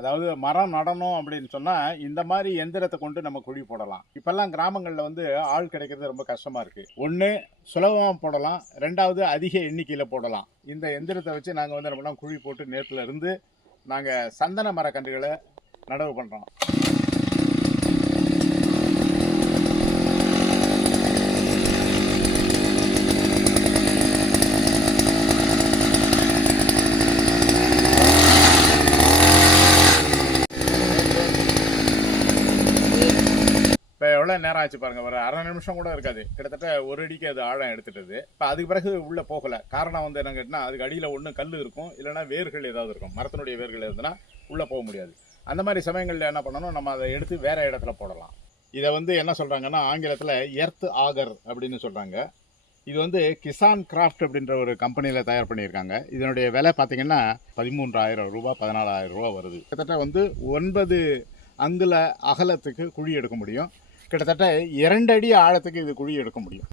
அதாவது மரம் நடணும் அப்படின்னு சொன்னால் இந்த மாதிரி எந்திரத்தை கொண்டு நம்ம குழி போடலாம். இப்போல்லாம் கிராமங்களில் வந்து ஆள் கிடைக்கிறது ரொம்ப கஷ்டமாக இருக்குது. ஒன்று சுலபமாக போடலாம், ரெண்டாவது அதிக எண்ணிக்கையில் போடலாம். இந்த எந்திரத்தை வச்சு நாங்கள் வந்து என்ன பண்ணோம், குழி போட்டு நேரத்தில் இருந்து நாங்கள் சந்தன மரக்கன்றுகளை நடவு பண்ணுறோம். இப்போ எவ்வளோ நேரம் ஆச்சு பாருங்கள், ஒரு அரை நிமிஷம் கூட இருக்காது. கிட்டத்தட்ட ஒரு அடிக்கு அது ஆழம் எடுத்துட்டது. இப்போ அதுக்கு பிறகு உள்ளே போகலை. காரணம் வந்து என்ன கேட்டால், அதுக்கு அடியில் ஒன்று கல் இருக்கும், இல்லைனா வேர்கள் ஏதாவது இருக்கும். மரத்தினுடைய வேர்கள் இருந்ததுன்னா உள்ளே போக முடியாது. அந்த மாதிரி சமயங்களில் என்ன பண்ணணும், நம்ம அதை எடுத்து வேறு இடத்துல போடலாம். இதை வந்து என்ன சொல்கிறாங்கன்னா ஆங்கிலத்தில் எர்த் ஆகர் அப்படின்னு சொல்கிறாங்க. இது வந்து கிசான் கிராஃப்ட் அப்படின்ற ஒரு கம்பெனியில் தயார் பண்ணியிருக்காங்க. இதனுடைய விலை பார்த்தீங்கன்னா 13,000 ரூபா 14,000 ரூபா வருது. கிட்டத்தட்ட வந்து 9 அங்குல அகலத்துக்கு குழி எடுக்க முடியும். கிட்டத்தட்ட 2 அடி ஆழத்துக்கு இது குழி எடுக்க முடியும்.